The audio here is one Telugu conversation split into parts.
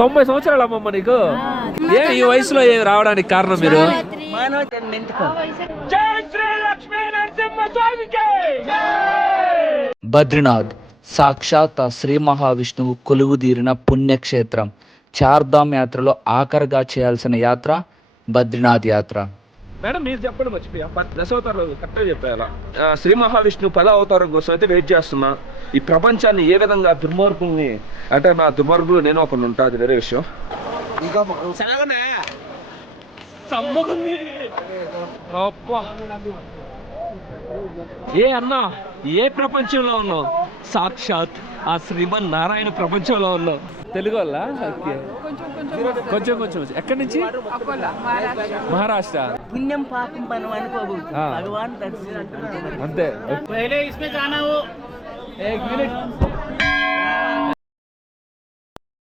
90 సంవత్సరాలు అమ్మమ్మ నీకు. ఏ ఈ వయసులో రావడానికి కారణం మీరు? బద్రీనాథ్ సాక్షాత్ శ్రీ మహావిష్ణువు కొలువుదీరిన పుణ్యక్షేత్రం. చార్ధామ్ యాత్రలో ఆఖరిగా చేయాల్సిన యాత్ర బద్రీనాథ్ యాత్ర. మేడం మీరు చెప్పండి, మర్చిపోయా. దశావతారాలు కరెక్ట్గా చెప్పాలా? శ్రీ మహావిష్ణువు 10వ అవతారం కోసం అయితే వెయిట్ చేస్తున్నా. ఈ ప్రపంచాన్ని ఏ విధంగా దుర్మార్గుల్ని, అంటే నా దుర్మార్గులు నేను ఒకటి ఉంటా, అది వేరే విషయం. ఏ అన్నా, ఏ ప్రపంచంలో ఉన్నావు? సాక్షాత్ ఆ శ్రీమన్ నారాయణ ప్రపంచంలో ఉన్నావు. తెలుగు వల్ల కొంచెం కొంచెం. ఎక్కడి నుంచి? మహారాష్ట్ర. పుణ్యం పాపం మనం అనుకోవు, భగవాన్ అంతే.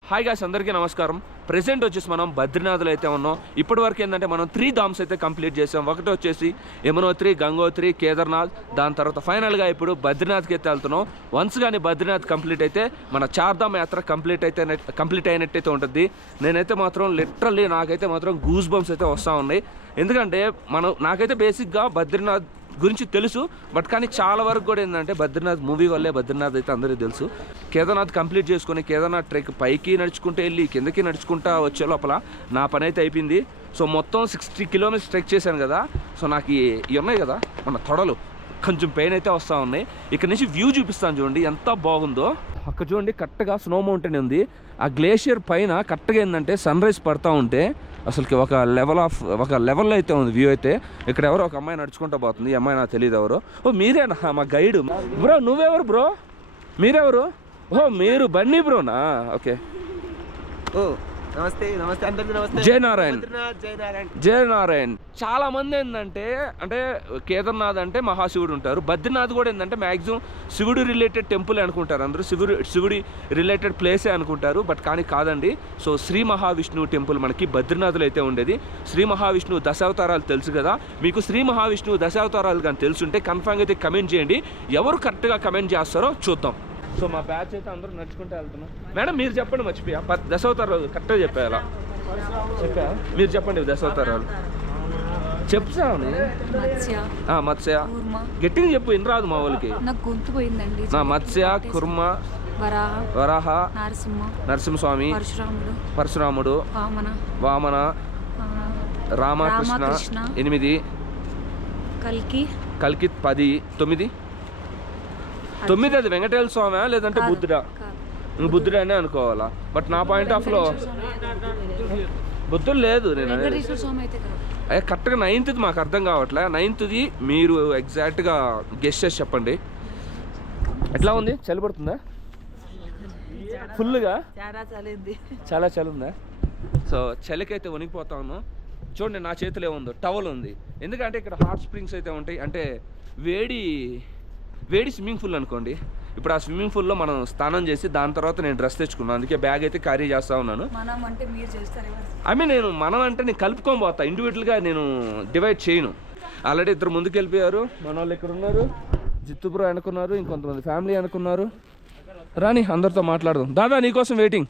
హాయ్ గాయ్స్, అందరికీ నమస్కారం. ప్రెసెంట్ వచ్చేసి మనం బద్రీనాథ్లో అయితే ఉన్నాం. ఇప్పటి వరకు ఏంటంటే మనం 3 ధామ్స్ అయితే కంప్లీట్ చేసాం. ఒకటి వచ్చేసి యమునోత్రి, గంగోత్రి, కేదార్నాథ్. దాని తర్వాత ఫైనల్గా ఇప్పుడు బద్రీనాథ్కి అయితే వెళ్తున్నాం. వన్స్ కానీ బద్రీనాథ్ కంప్లీట్ అయితే మన చార్ధామ్ యాత్ర కంప్లీట్ అయినట్టయితే ఉంటుంది. నేనైతే మాత్రం లిటరల్లీ నాకైతే మాత్రం గూస్ బంప్స్ అయితే వస్తూ ఉన్నాయి. ఎందుకంటే నాకైతే బేసిక్గా బద్రీనాథ్ గురించి తెలుసు, బట్ కానీ చాలా వరకు కూడా ఏంటంటే బద్రీనాథ్ మూవీ వల్లే బద్రీనాథ్ అయితే అందరికీ తెలుసు. కేదార్నాథ్ కంప్లీట్ చేసుకొని కేదార్నాథ్ ట్రెక్ పైకి నడుచుకుంటూ వెళ్ళి కిందకి నడుచుకుంటా వచ్చే లోపల నా పని అయితే అయిపోయింది. సో మొత్తం 60 కిలోమీటర్స్ ట్రెక్ చేశాను కదా. సో నాకు ఇవి ఉన్నాయి కదా మన తొడలు, కొంచెం పెయిన్ అయితే వస్తూ ఉన్నాయి. ఇక్కడ నుంచి వ్యూ చూపిస్తాను చూడండి ఎంత బాగుందో. అక్కడ చూడండి కరెక్ట్గా స్నో మౌంటైన్ ఉంది. ఆ గ్లేషియర్ పైన కరెక్ట్గా ఏంటంటే సన్ రైజ్ పడుతూ ఉంటే అసలుకి ఒక లెవెల్లో అయితే ఉంది వ్యూ అయితే. ఇక్కడ ఎవరో ఒక అమ్మాయి నడుచుకుంటూ పోతుంది. ఈ అమ్మాయి నాకు తెలియదు ఎవరు. ఓ మీరేనా మా గైడ్? బ్రో నువ్వెవరు బ్రో? మీరెవరు? ఓ మీరు బన్నీ బ్రోనా? ఓకే. ఓ నమస్తే. నమస్తే అందరికీ నమస్తే. జై నారాయణ్. చాలా మంది ఏంటంటే అంటే కేదార్నాథ్ అంటే మహాశివుడు ఉంటారు. బద్రీనాథ్ కూడా ఏంటంటే మ్యాక్సిమం శివుడు రిలేటెడ్ టెంపుల్ అనుకుంటారు అందరూ, శివుడి రిలేటెడ్ ప్లేసే అనుకుంటారు. బట్ కానీ కాదండి. సో శ్రీ మహావిష్ణువు టెంపుల్ మనకి బద్రీనాథ్లో అయితే ఉండేది. శ్రీ మహావిష్ణువు దశావతారాలు తెలుసు కదా మీకు. శ్రీ మహావిష్ణువు దశావతారాలు కానీ తెలుసుంటే కన్ఫామ్గా అయితే కమెంట్ చేయండి. ఎవరు కరెక్ట్గా కమెంట్ చేస్తారో చూద్దాం. సో మా బ్యాచ్ అయితే అందరూ నడుచుకుంటూ వెళ్తున్నాం. మేడం మీరు చెప్పండి, మర్చిపోయా. దశావతారాలు కరెక్ట్గా చెప్పేయాలా? మీరు చెప్పండి దశావతారాలు. చెప్తాను. మత్స్య గట్టిగా చెప్పు, ఇన్ రాదు మా వాళ్ళకి. మత్స్య, కుర్మ, వరాహ, నరసింహస్వామి, పరశురాముడు, వామన, రామకృష్ణ 8, కల్కి 10, 9 అది వెంకటేశ్వర స్వామి లేదంటే బుద్ధుడా? బుద్ధుడు అనే అనుకోవాలా. బట్ నా పాయింట్ ఆఫ్ లో బుద్ధుడు లేదు. నేను కరెక్ట్గా 9th మాకు అర్థం కావట్లే. 9th మీరు ఎగ్జాక్ట్గా గెస్ చేసి చెప్పండి. ఎట్లా ఉంది? చలి పడుతుందా ఫుల్గా? చాలా చలి ఉందా? సో చలికైతే వణికిపోతా ఉన్నాం. చూడండి నా చేతిలో ఏముందో, టవల్ ఉంది. ఎందుకంటే ఇక్కడ హాట్ స్ప్రింగ్స్ అయితే ఉంటాయి, అంటే వేడి స్విమ్మింగ్ పూల్ అనుకోండి. ఇప్పుడు ఆ స్విమ్మింగ్ పూల్లో మనం స్నానం చేసి దాని తర్వాత నేను డ్రెస్ తెచ్చుకున్నాను. అందుకే బ్యాగ్ అయితే క్యారీ చేస్తూ ఉన్నాను. మనం అంటే నేను కలుపుకొని పోతా, ఇండివిజువల్గా నేను డివైడ్ చేయను. ఆల్రెడీ 2 ముందుకు వెళ్ళిపోయారు. మన వాళ్ళు ఇక్కడ ఉన్నారు, జిత్తుబ్రో అనుకున్నారు, ఇంకొంతమంది ఫ్యామిలీ అనుకున్నారు. రాని అందరితో మాట్లాడదాం. దాదా నీకోసం వెయిటింగ్.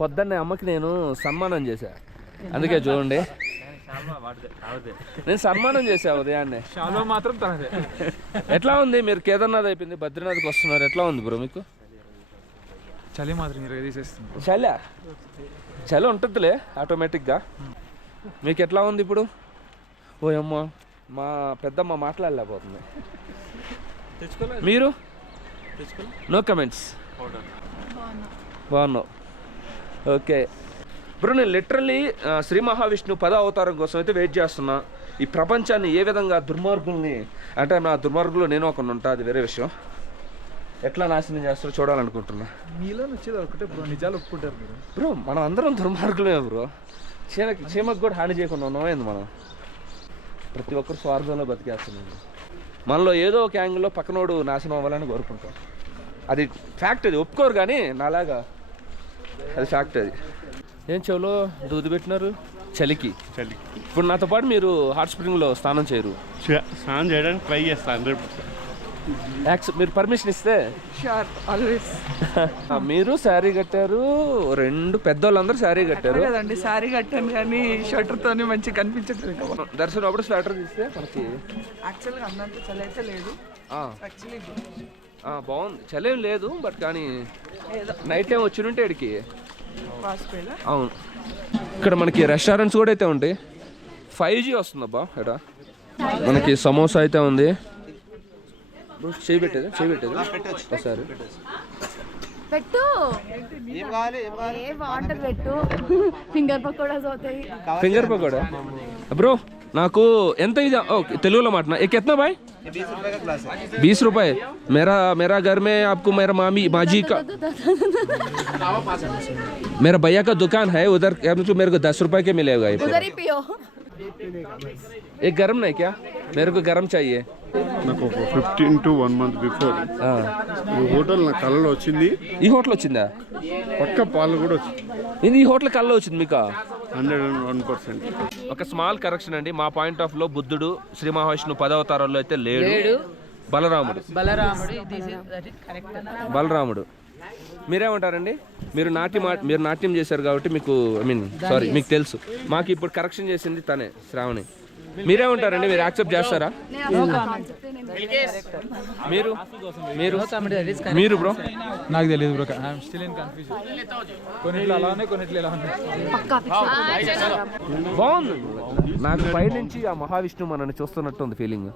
పొద్దున్నే అమ్మకి నేను సన్మానం చేశా, అందుకే చూడండి నేను సన్మానం చేసా ఉదయాన్నే. మాత్రం ఎట్లా ఉంది? మీరు కేదార్నాథ్ అయిపోయింది, బద్రీనాథ్కి వస్తున్నారు. ఎట్లా ఉంది బ్రో మీకు? చలి మాత్రం చలి ఉంటుందిలే ఆటోమేటిక్గా. మీకు ఎట్లా ఉంది ఇప్పుడు? ఓ అమ్మ, మా పెద్దమ్మ మాట్లాడలేకపోతుంది. మీరు? No comments. బాగున్నావు. ఓకే బ్రో, నేను లిటరల్లీ శ్రీ మహావిష్ణువు 10వ అవతారం కోసం అయితే వెయిట్ చేస్తున్నా. ఈ ప్రపంచాన్ని ఏ విధంగా దుర్మార్గుల్ని, అంటే నా దుర్మార్గులు నేను ఒకటి ఉంటా, అది వేరే విషయం. ఎట్లా నాశనం చేస్తారో చూడాలనుకుంటున్నా. మీలో నచ్చేది ఒకటే బ్రో, నిజాలు ఒప్పుకుంటారు మీరు. బ్రో మనం అందరం దుర్మార్గులే బ్రో. చీమకు కూడా హాని చేయకుండా ఉన్నామైంది మనం. ప్రతి ఒక్కరు స్వార్థంలో బతికేస్తున్నాం. మనలో ఏదో ఒక యాంగిల్లో పక్కనోడు నాశనం అవ్వాలని కోరుకుంటాం. అది ఫ్యాక్ట్, అది ఒప్పుకోరు కానీ నాలాగా అది ఫ్యాక్ట్. అది ఏం చెవులో దూది పెట్టినారు చలికి. ఇప్పుడు నాతో పాటు మీరు హాట్ స్ప్రింగ్లో స్నానం చేయరు? స్నానం చేయడానికి ట్రై చేస్తాను 100%. మీరు పర్మిషన్ ఇస్తే షూర్ ఆల్వేస్. మీరు శారీ కట్టారు, రెండు పెద్దోళ్ళందరూ శారీ కట్టారు కదండి సారీ కట్టాను కానీ షర్టర్ తోనే మంచిగా కనిపించట్లేదు. దర్శనం అప్పుడు స్వెటర్ తీస్తే మనకి యాక్చువల్గా అన్నంత చలి అయితే లేదు. ఆ, యాక్చువల్లీ బాగుంది. చలేం లేదు బట్ కానీ నైట్ టైం వచ్చి ఉంటే ఇక్కడికి. వాజ్పేయిలో అవును, ఇక్కడ మనకి రెస్టారెంట్స్ కూడా అయితే ఉంటాయి. 5G వస్తుందబ్బా ఇక్కడ. మనకి సమోసా అయితే ఉంది. చేయి పెట్టేది ఒకసారి. పెట్టు ఏ వాటర్ పెట్టు. ఫింగర్ పకోడా అవుతాయి. ఫింగర్ పకోడా బ్రో నాకు ఎంత ఇది తెలుగులో మాట కిतना भाई 20 रुपए मेरा घर में आपको मेरा माजी का मेरा भैया का दुकान है उधर मेरे को 10 रुपए के मिलेगा ये उधर ही पियो. एक गरम नहीं क्या मेरे को गरम चाहिए. నాకు ఒక 15 to 1 month బిఫోర్ ఈ హోటల్ నా కళ్ళలో వచ్చింది. ఈ హోటల్ వచ్చిందా? పక్క పాలు కూడా వచ్చింది. ఇది ఈ హోటల్ కల్లో వచ్చింది మీకు? 101%. ఒక స్మాల్ కరెక్షన్ అండి, మా పాయింట్ ఆఫ్ లో బుద్ధుడు శ్రీ మహావిష్ణువు 10వ అవతారంలో అయితే లేడు. బలరాముడు. మీరేమంటారండి? మీరు నాట్యం చేశారు కాబట్టి మీకు సారీ మీకు తెలుసు. మాకు ఇప్పుడు కరెక్షన్ చేసింది తనే, శ్రావణి. మీరేమంటారండి? మీరు యాక్సెప్ట్ చేస్తారా? మీరు మీరు మీరు బ్రో నాకు తెలియదు bro, I'm still in confusion. కొన్నిట్లో అలా ఉన్నాయి, కొన్నిట్లో ఎలా ఉన్నాయి. బాగుంది. నాకు పైనుంచి ఆ మహావిష్ణువు మనల్ని చూస్తున్నట్టు ఉంది ఫీలింగ్,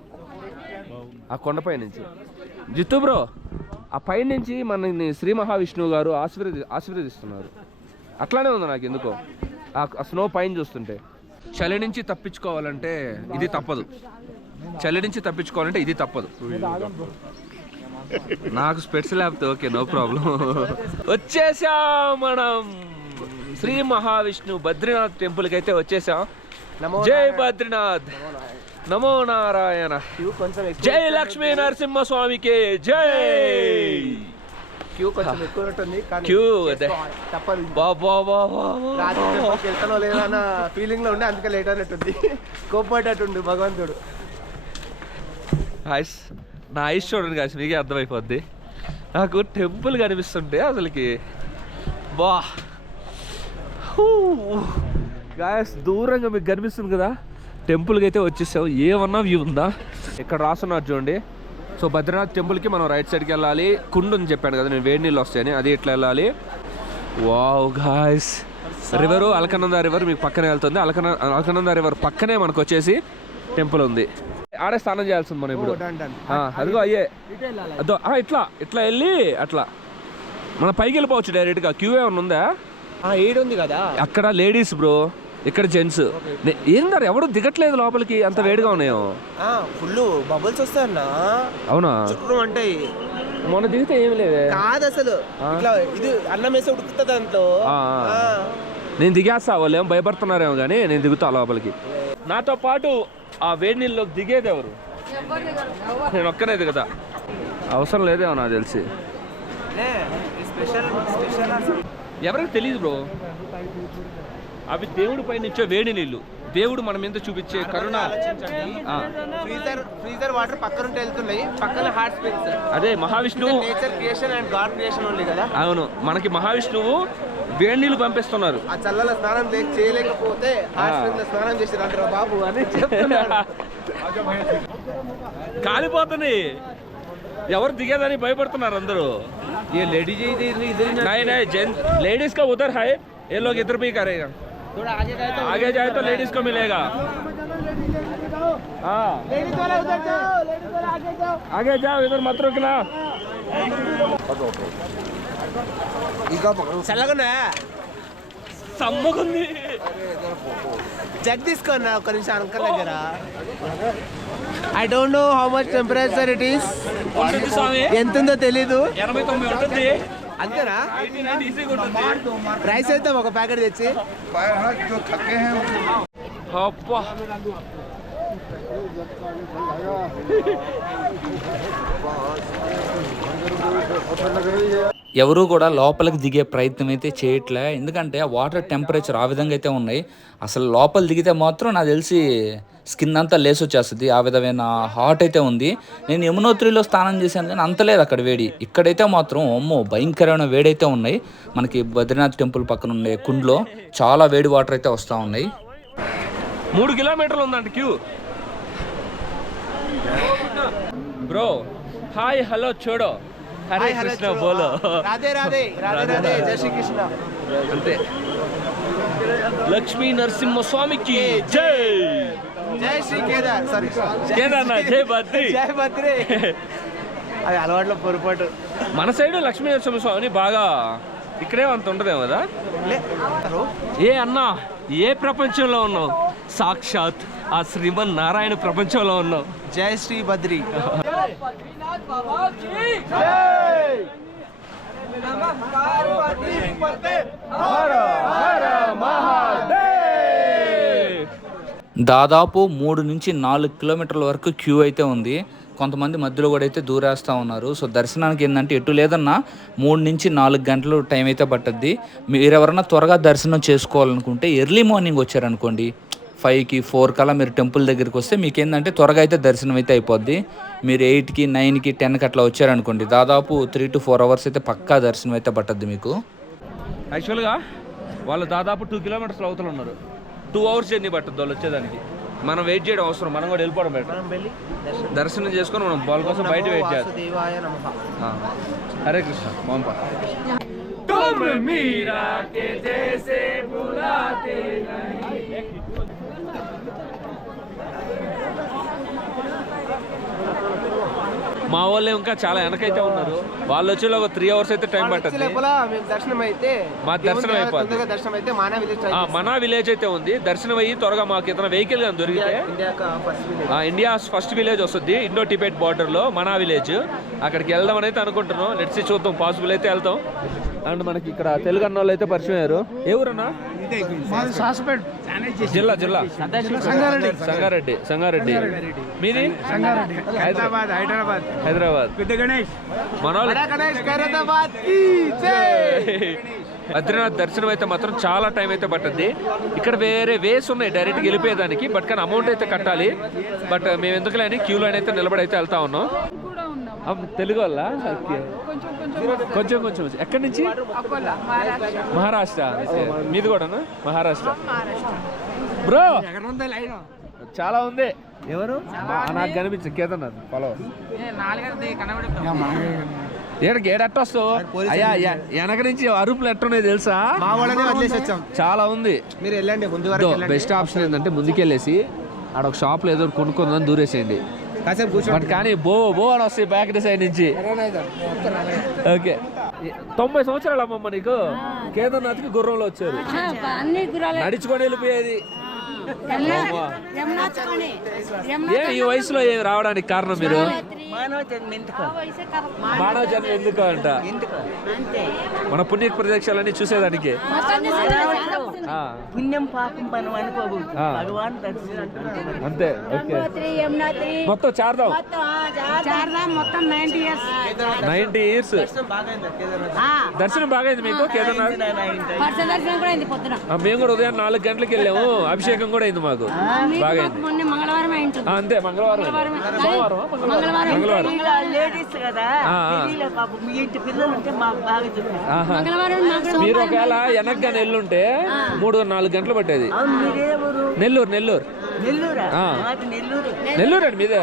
ఆ కొండపై నుంచి. జిత్తు బ్రో, ఆ పైనుంచి మనని శ్రీ మహావిష్ణువు గారు ఆశీర్వదిస్తున్నారు. అట్లానే ఉంది నాకు ఎందుకో ఆ స్నో పైన చూస్తుంటే. చలి నుంచి తప్పించుకోవాలంటే ఇది తప్పదు. నాకు స్పెట్స్ లేకపోతే ఓకే, నో ప్రాబ్లం. వచ్చేసాం మనం శ్రీ మహావిష్ణు బద్రీనాథ్ టెంపుల్కి అయితే వచ్చేసాం. జై బద్రీనాథ్, నమో నారాయణ, జై లక్ష్మీ నరసింహ స్వామికి జై. క్యూ కొంచెం ఎక్కువ ఉంటుంది కానీ క్యూ తప్పదు. రాత్రి వెళ్తానో లేదా అన్న ఫీలింగ్ లో ఉండే, అందుకే లేట్ అయినట్టుంది. కోప్పటట్టుండు భగవంతుడు. నా ఐస్ చూడండి కాసి మీకే అర్థమైపోద్ది. నాకు టెంపుల్ కనిపిస్తుంటే అసలుకి బా గాయస్ దూరంగా మీకు కనిపిస్తుంది కదా, టెంపుల్కి అయితే వచ్చేసాం. ఏమన్నా వ్యూ ఉందా? ఇక్కడ రాస్తున్నారు చూడండి. సో బద్రీనాథ్ టెంపుల్కి మనం రైట్ సైడ్కి వెళ్ళాలి. కుండు అని చెప్పాను కదా నేను, వేడి నీళ్ళు వస్తాయని, అది ఇట్లా వెళ్ళాలి. Wow guys, river Alaknanda river మీకు పక్కనే వెళ్తుంది. అలకనంద రివర్ పక్కనే మనకు వచ్చేసి టెంపుల్ ఉంది. ఆడే స్నానం చేయాల్సింది మనం ఇప్పుడు. అదిగో అయ్యే అదో ఇట్లా ఇట్లా వెళ్ళి అట్లా మన పైకి వెళ్ళిపోవచ్చు డైరెక్ట్గా. క్యూ ఏమన్నా ఉందా? ఏడుంది కదా అక్కడ లేడీస్ బ్రో, ఇక్కడ జెంట్స్. ఏందారు ఎవరు దిగట్లేదు లోపలికి, అంత వేడిగా ఉన్నాయో. ఫుల్ బబుల్స్ వస్తాయన్నా. అవునా? అంటే మొన్న దిగితే ఏమి లేదే. కాదు అసలు ఇట్లా ఇది అన్నం వేసి ఉడుకుతుంది దాంట్లో. నేను దిగేస్తా, వాళ్ళు ఏమో భయపడుతున్నారేమో కానీ నేను దిగుతా లోపలికి. నాతో పాటు ఆ వేడి నీళ్ళలోకి దిగేది ఎవరు? నేను ఒక్కనే దిగుతా. అవసరం లేదేమో నాకు తెలిసి. ఎవరికి తెలియదు బ్రో, అవి దేవుడి పైన ఇచ్చే వేడి నీళ్ళు. దేవుడు మన మీద చూపించే కరుణ. ఫ్రీజర్ వాటర్ పక్కన వెళ్తున్నాయి, పక్కన హాట్ స్ప్రింగ్స్. అదే మహావిష్ణువు nature creation and God creation only కదా. అవును, మనకి మహావిష్ణువు వేడి నీళ్ళు పంపిస్తున్నారు. ఆ చల్లలో స్నానం చేయలేకపోతే హాట్ స్ప్రింగ్స్ స్నానం చేసి రంటారా బాబు అని చెప్తున్నారు. కాలిపోతుంది, ఎవరు దిగేదని భయపడుతున్నారు అందరూ. ये लेडीज इधर नहीं जेंट्स लेडीज का उधर है, ये लोग इधर भी करेगा. थोड़ा आगे जाए तो लेडीज को मिलेगा. हाँ लेडीज वाला उधर जाओ, लेडीज वाला आगे जाओ. आगे जाओ, इधर मत रुकना. చల్లగున్నా సమ్మగుంది. జగ్ తీసుకోన్నా ఒక నిమిషం అంకల్ దగ్గర. I don't know how much temperature it is. ఎంత ఉందో తెలీదు. 89 ఉంటుంది అంతేనా? 89 ఈజీగా ఉంటుంది. రైస్ అయితే ఒక ప్యాకెట్ తెచ్చి. అబ్బా ఎవరు కూడా లోపలికి దిగే ప్రయత్నం అయితే చేయట్లే, ఎందుకంటే వాటర్ టెంపరేచర్ ఆ విధంగా అయితే ఉన్నాయి. అసలు లోపల దిగితే మాత్రం నాకు తెలిసి స్కిన్ అంతా లేసి వచ్చేస్తుంది, ఆ విధమైన హాట్ అయితే ఉంది. నేను యమునోత్రిలో స్నానం చేశాను కానీ అంత లేదు అక్కడ వేడి. ఇక్కడైతే మాత్రం అమ్మో భయంకరమైన వేడైతే ఉన్నాయి. మనకి బద్రీనాథ్ టెంపుల్ పక్కన ఉండే కుండ్లో చాలా వేడి వాటర్ అయితే వస్తూ ఉన్నాయి. 3 కిలోమీటర్లు ఉందంట క్యూ. బ్రో హాయ్ హలో చూడో హరే కృష్ణ బోలో. రాధే రాధే రాధే రాధే జై శ్రీ కృష్ణ. అంతే. లక్ష్మీ నరసింహ స్వామికి జై. జై శ్రీ కేదార్, సారీ కేదార్నాథ్, జై బద్రీ. జై బద్రీ. అది అలవాట్లో పొరపాటు. మన సైడ్ లక్ష్మీ నరసింహ స్వామిని బాగా ఇక్కడే అంత ఉండదేమో కదా. ఏ అన్నా ఏ ప్రపంచంలో ఉన్నావు? సాక్షాత్ ఆ శ్రీమన్ నారాయణ ప్రపంచంలో ఉన్నావు. జై శ్రీ బద్రీ. దాదాపు 3 నుంచి 4 కిలోమీటర్ల వరకు క్యూ అయితే ఉంది. కొంతమంది మధ్యలో కూడా అయితే దూరేస్తూ ఉన్నారు. సో దర్శనానికి ఏంటంటే ఎటు లేదన్నా 3 నుంచి 4 గంటలు టైం అయితే పట్టుద్ది. మీరు ఎవరన్నా త్వరగా దర్శనం చేసుకోవాలనుకుంటే ఎర్లీ మార్నింగ్ వచ్చారనుకోండి, 5కి 4 కల్లా మీరు టెంపుల్ దగ్గరికి వస్తే మీకు ఏంటంటే త్వరగా అయితే దర్శనం అయితే అయిపోద్ది. మీరు 8కి 9కి 10కి అట్లా వచ్చారనుకోండి, దాదాపు 3 to 4 అవర్స్ అయితే పక్కా దర్శనం అయితే పట్టద్ది మీకు. యాక్చువల్గా వాళ్ళు దాదాపు 2 కిలోమీటర్స్ అవతల ఉన్నారు. 2 అవర్స్ జర్నీ పట్టుద్ది వాళ్ళు వచ్చేదానికి. మనం వెయిట్ చేయడం అవసరం, మనం కూడా వెళ్ళిపోవడం బెటర్. దర్శనం చేసుకొని మనం వాళ్ళ కోసం బయట వెయిట్ చేయాలి. హరే కృష్ణ. మోంపా మా వాళ్ళు ఇంకా చాలా వెనకైతే ఉన్నారు. వాళ్ళు వచ్చి ఒక 3 అవర్స్ అయితే టైం పట్టింది. దర్శనం అయితే మా దర్శనం అయిపోతుంది. దర్శనం అయితే మనా విలేజ్ అయితే ఉంది. దర్శనం అయ్యి త్వరగా మాకు ఏదైనా వెహికల్ కానీ దొరికితే ఇండియా ఫస్ట్ విలేజ్ వస్తుంది, ఇండో టిబెట్ బార్డర్ లో మనా విలేజ్. అక్కడికి వెళ్దామని అయితే అనుకుంటున్నాం. లెట్స్ చూద్దాం, పాసిబుల్ అయితే వెళ్తాం. అండ్ మనకి ఇక్కడ తెలుగు అన్న వాళ్ళు అయితే పరిచయం అయ్యారు. ఏ ఊరన్నా? జిల్లా సంగారెడ్డి. మీది? హైదరాబాద్. బద్రీనాథ్ దర్శనం అయితే మాత్రం చాలా టైం అయితే పట్టుద్ది. ఇక్కడ వేరే వేస్ ఉన్నాయి డైరెక్ట్గా వెళ్ళిపోయేదానికి, బట్ కానీ అమౌంట్ అయితే కట్టాలి. బట్ మేము ఎందుకులే అని క్యూలో అయితే నిలబడి అయితే వెళ్తా ఉన్నాం. తెలుగు వల్ల కొంచెం ఎక్కడి నుంచి? మహారాష్ట్ర. మీది కూడానా? మహారాష్ట్ర. బ్రో చాలా ఉంది. ఎవరు నాకు కనిపించింది? కేదార్నాథ్ ఫాలో ఏడట్టొస్తావు అయ్యా. వెనక నుంచి అరుపులు ఎట్టున్నాయి తెలుసా? మా వాళ్ళనే వదిలేసి వచ్చాం. చాలా ఉంది. మీరు వెళ్ళండి ముందు వరకు. బెస్ట్ ఆప్షన్ ఏంటంటే ముందుకెళ్ళేసి ఆడ ఒక షాప్లో ఏదో కొనుక్కుందని దూరేసేయండి. కాసేపు కూర్చో. బట్ కానీ బో అని వస్తాయి బ్యాక్ సైడ్ నుంచి. ఓకే. 90 సంవత్సరాలు అమ్మమ్మ నీకు. కేదార్నాథ్కి గుర్రంలో వచ్చారు, నడుచుకొని వెళ్ళిపోయేది. ఈ వయసులో రావడానికి కారణం మీరు? మానవ జన్మ ఎందుకు అంట? మన పుణ్య ప్రదేశాలన్నీ చూసేదానికి. పుణ్యం పాపం మనం అనుకోకూడదు, భగవాన్ అంతే. ఓకే. మొత్తం చార్దాం మొత్తం 90 years. 90 years దర్శనం బాగైంది మీకు కేదార్నాథ్? దర్శనం కూడా అయింది పొద్దున. మేము కూడా ఉదయం 4 గంటలకు వెళ్ళాము. అభిషేకం కూడా అయింది మాకు, బాగైంది. మంగళవారం అంతే. మంగళవారం. లేడీస్ కదా, మీ ఇంటి పిల్లలు ఉంటే మాకు బాగా చెప్పారు. మీరు ఒకవేళ వెనక్గా నెల్లుంటే 3-4 గంటలు పట్టేది. నెల్లూరు. నెల్లూరా? నెల్లూరు అండి మీదే?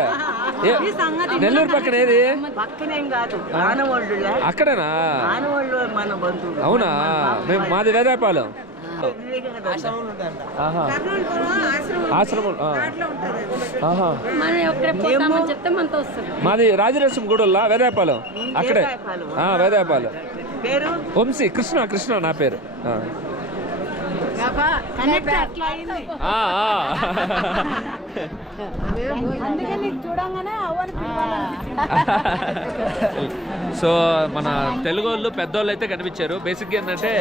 నెల్లూరు పక్కన ఏది? పక్కనేం కాదు, ఆనవాళ్ళు. అక్కడేనా? ఆనవాళ్ళు మన బంధువులు. అవునా? మాది వేదాయపాలెం. ఆశ్రమం. మాది రాజరాజం గూడల్లా వేదాయపాలెం. అక్కడే వేదాయపాలెం. వంశీ కృష్ణ నా పేరు. సో మన తెలుగు వాళ్ళు పెద్దోళ్ళు అయితే కనిపించారు. బేసిక్గా ఏంటంటే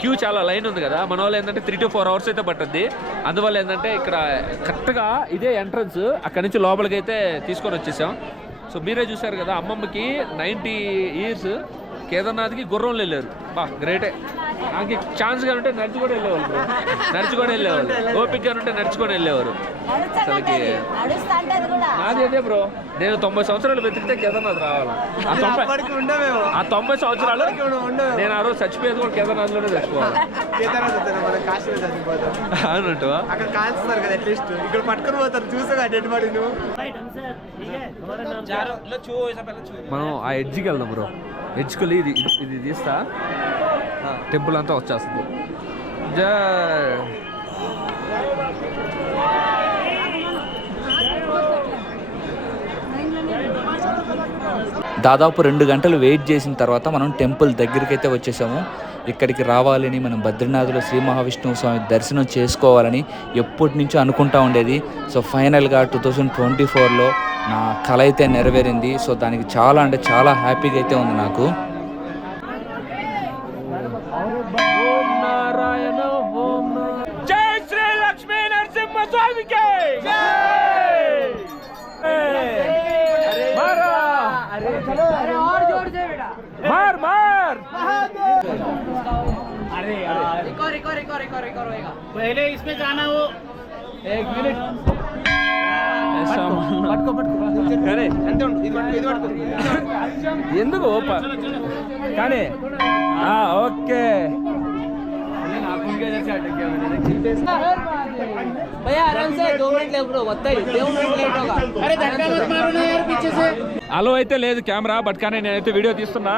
క్యూ చాలా లైన్ ఉంది కదా, మన వాళ్ళు ఏంటంటే 3 to 4 అవర్స్ అయితే పట్టుద్ది. అందువల్ల ఏంటంటే ఇక్కడ కరెక్ట్గా ఇదే ఎంట్రన్స్, అక్కడి నుంచి లోపలికి అయితే తీసుకొని వచ్చేసాం. సో మీరే చూసారు కదా, అమ్మమ్మకి 90 years కేదార్నాథ్కి గుర్రంలో వెళ్ళారు. బా గ్రేటే. నాకు ఛాన్స్ గా ఉంటే నడిచి కూడా వెళ్ళేవాళ్ళు బ్రో, నడిచి కూడా వెళ్ళేవాళ్ళు. ఓపిక గా ఉంటే నడుచుకొని వెళ్ళేవారు. అసలుకి నాది అదే బ్రో, నేను 90 సంవత్సరాలు వెతికితే కేదార్నాథ్ రావాలి. ఆ 90 సంవత్సరాలు నేను ఆ రోజు చచ్చిపోయేది కూడా కేదార్నాథ్ లోనే చచ్చిపోవాలి అన్నట్టు. అక్కడ కాల్స్తున్నారు కదా, అట్లీస్ట్ ఇక్కడ పట్టుకొని పోతారు చూసా డెడ్ బాడీ నువ్వు. మనం ఆ ఎడ్జ్కి వెళ్దాం బ్రో. ఎడ్జ్కి వెళ్ళి ఇది తీస్తా, టెంపుల్ అంతా వచ్చేస్తుంది. దాదాపు 2 గంటలు వెయిట్ చేసిన తర్వాత మనం టెంపుల్ దగ్గరికి అయితే వచ్చేసాము. ఇక్కడికి రావాలని, మనం బద్రీనాథ్లో శ్రీ మహావిష్ణువు స్వామి దర్శనం చేసుకోవాలని ఎప్పటి నుంచో అనుకుంటా ఉండేది. సో ఫైనల్గా 2024లో నా కళ అయితే నెరవేరింది. సో దానికి చాలా అంటే చాలా హ్యాపీగా అయితే ఉంది నాకు. జై శ్రీ లక్ష్మీ నరసింహ స్వామికి मार मार अरे पहले इसमें जाना हो 1 मिनट ఎందుకు కానీ ఓకే भैया आराम से 2 मिनट ले ब्रो, बताइए 2 मिनट लेट होगा. अरे धक्का मत मारो ना यार पीछे से. అలో అయితే లేదు కెమెరా, బట్ కానీ నేనైతే వీడియో తీస్తున్నా.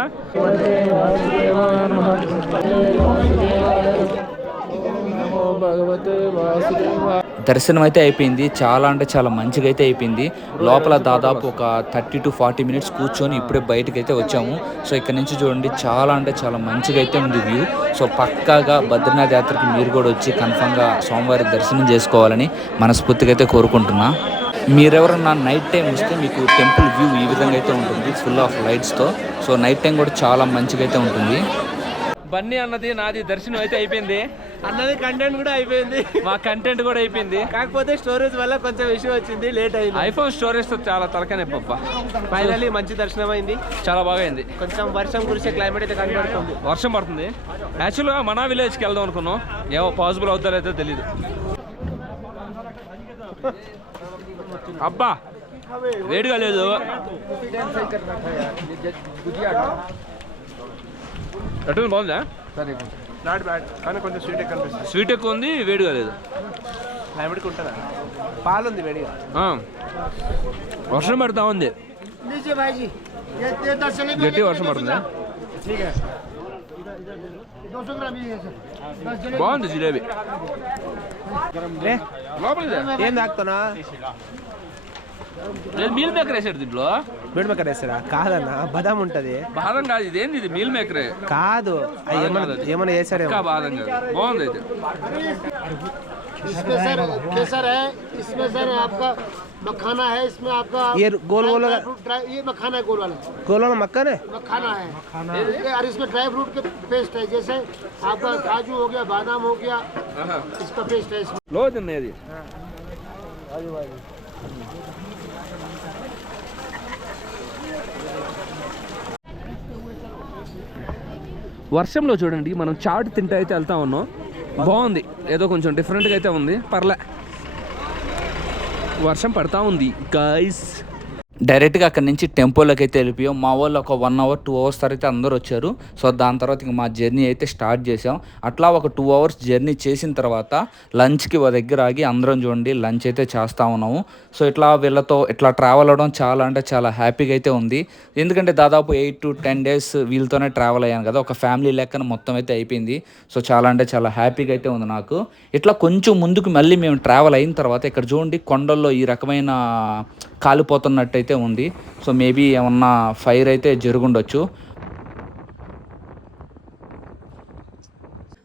దర్శనం అయితే అయిపోయింది. చాలా అంటే చాలా మంచిగా అయితే అయిపోయింది. లోపల దాదాపు ఒక 30 to 40 మినిట్స్ కూర్చొని ఇప్పుడే బయటకు అయితే వచ్చాము. సో ఇక్కడ నుంచి చూడండి చాలా అంటే చాలా మంచిగా అయితే ఉంది వ్యూ. సో పక్కాగా బద్రీనాథ్ యాత్రకి మీరు కూడా వచ్చి కన్ఫామ్గా స్వామివారి దర్శనం చేసుకోవాలని మనస్ఫూర్తిగా అయితే కోరుకుంటున్నా. మీరెవరన్నా నైట్ టైం వస్తే మీకు టెంపుల్ వ్యూ ఈ విధంగా అయితే ఉంటుంది, ఫుల్ ఆఫ్ లైట్స్తో. సో నైట్ టైం కూడా చాలా మంచిగా అయితే ఉంటుంది. బన్నీ అన్నది నాది దర్శనం అయితే అయిపోయింది, అన్నది కంటెంట్ కూడా అయిపోయింది, మా కంటెంట్ కూడా అయిపోయింది. కాకపోతే స్టోరేజ్ వల్ల కొంచెం ఇష్యూ వచ్చింది, లేట్ అయింది. ఐఫోన్ స్టోరేజ్ తో చాలా తలకానే పప్ప. ఫైనల్లీ మంచి దర్శనం అయింది, చాలా బాగా అయింది. కొంచెం వర్షం కురిసే క్లైమేట్ అయితే కనబడుతుంది. వర్షం పడుతుంది. యాక్చువల్గా మన విలేజ్కి వెళ్దాం అనుకున్నాం, ఏమో పాసిబుల్ అవుతారో అయితే తెలీదు. అబ్బా వేడిగా లేదు, ఎటు బాగుందా? నాట్ బ్యాడ్, కానీ కొంచెం స్వీట్ ఎక్కువ అనిపిస్తుంది. స్వీట్ ఎక్కువ ఉంది, వేడిగా లేదు. క్లైమేట్కి ఉంటుందా? పాలు ఉంది వేడిగా. వర్షం పడతా ఉంది, గట్టి వర్షం పడుతుంది. బాగుంది జిలేబీ. లోపలికి ఏం తాగుతున్నా? మీల్ మేకర్ వేసాడు దీంట్లో. బెడ్ మేకర్ వేస్తారా? కాదన్నా, బాదం ఉంటది. బాదం కాదు, ఇదేంది ఇది మీల్ మేకరే కాదు, ఏమైనా చేశారు. బాదం కాదు, బాగుంది అయితే. इसमें सर केसर है, इसमें सर आपका मखाना है, इसमें आपका ये गोल गोल ये मखाना है, गोल वाला गोल वाला मक्खन है, मखाना है और इसमें ड्राई फ्रूट के पेस्ट है, जैसे आपका काजू हो गया, बादाम हो गया, इसका पेस्ट है. లో తినేది వర్షంలో చూడండి మనం చాట్ తింటే అయితే వెళ్తా ఉన్నాం. బాగుంది, ఏదో కొంచెం డిఫరెంట్గా అయితే ఉంది, పర్లే. వర్షం పడతా ఉంది గైస్. డైరెక్ట్గా అక్కడి నుంచి టెంపోలోకి అయితే వెళ్ళిపోయాం. మా వాళ్ళు ఒక 1 hour 2 hours తర్వాత అందరూ వచ్చారు. సో దాని తర్వాత ఇంక మా జర్నీ అయితే స్టార్ట్ చేసాం. అట్లా ఒక 2 hours జర్నీ చేసిన తర్వాత లంచ్కి ఒక దగ్గర ఆగి అందరం చూడండి లంచ్ అయితే చేస్తూ ఉన్నాము. సో ఇట్లా వీళ్ళతో ఇట్లా ట్రావెల్ అవ్వడం చాలా అంటే చాలా హ్యాపీగా అయితే ఉంది. ఎందుకంటే దాదాపు 8 to 10 days వీళ్ళతోనే ట్రావెల్ అయ్యాను కదా, ఒక ఫ్యామిలీ లెక్కన మొత్తం అయితే అయిపోయింది. సో చాలా అంటే చాలా హ్యాపీగా అయితే ఉంది నాకు. ఇట్లా కొంచెం ముందుకు మళ్ళీ మేము ట్రావెల్ అయిన తర్వాత ఇక్కడ చూడండి కొండల్లో ఈ రకమైన కాలిపోతున్నట్టు అయితే ఉంది. సో మేబీ ఏమన్నా ఫైర్ అయితే జరుగుండొచ్చు.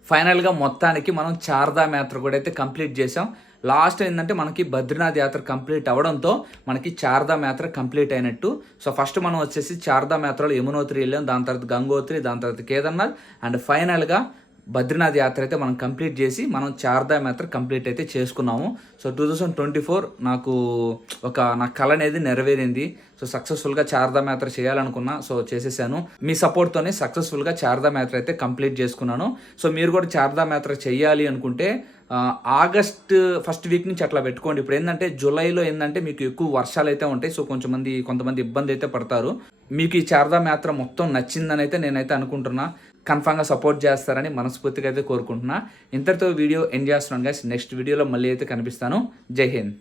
ఫైనల్గా మొత్తానికి మనం చార్ధామ్ యాత్ర కూడా అయితే కంప్లీట్ చేసాం. లాస్ట్ ఏంటంటే మనకి బద్రీనాథ్ యాత్ర కంప్లీట్ అవ్వడంతో మనకి చార్ధామ్ యాత్ర కంప్లీట్ అయినట్టు. సో ఫస్ట్ మనం వచ్చేసి చార్ధామ్ యాత్రలో యమునోత్రి వెళ్ళాం, దాని తర్వాత గంగోత్రి, దాని తర్వాత కేదార్నాథ్, అండ్ ఫైనల్గా బద్రీనాథ్ యాత్ర అయితే మనం కంప్లీట్ చేసి మనం చార్ధామ్ యాత్ర కంప్లీట్ అయితే చేసుకున్నాము. సో 2024 నాకు నా కళ అనేది నెరవేరింది. సో సక్సెస్ఫుల్గా చార్ధామ్ యాత్ర చేయాలనుకున్నా, సో చేసేసాను. మీ సపోర్ట్తోనే సక్సెస్ఫుల్గా చార్ధామ్ యాత్ర అయితే కంప్లీట్ చేసుకున్నాను. సో మీరు కూడా చార్ధామ్ యాత్ర చేయాలి అనుకుంటే ఆగస్ట్ ఫస్ట్ వీక్ నుంచి అట్లా పెట్టుకోండి. ఇప్పుడు ఏంటంటే జూలైలో ఏంటంటే మీకు ఎక్కువ వర్షాలు అయితే ఉంటాయి. సో కొంతమంది ఇబ్బంది అయితే పడతారు. మీకు ఈ చార్ధామ్ యాత్ర మొత్తం నచ్చిందని అయితే నేనైతే అనుకుంటున్నా. కన్ఫామ్గా సపోర్ట్ చేస్తారని మనస్ఫూర్తిగా అయితే కోరుకుంటున్నా. ఇంతటితో వీడియో ఎండ్ చేస్తున్నాను గైస్. నెక్స్ట్ వీడియోలో మళ్ళీ అయితే కనిపిస్తాను. జై హింద్.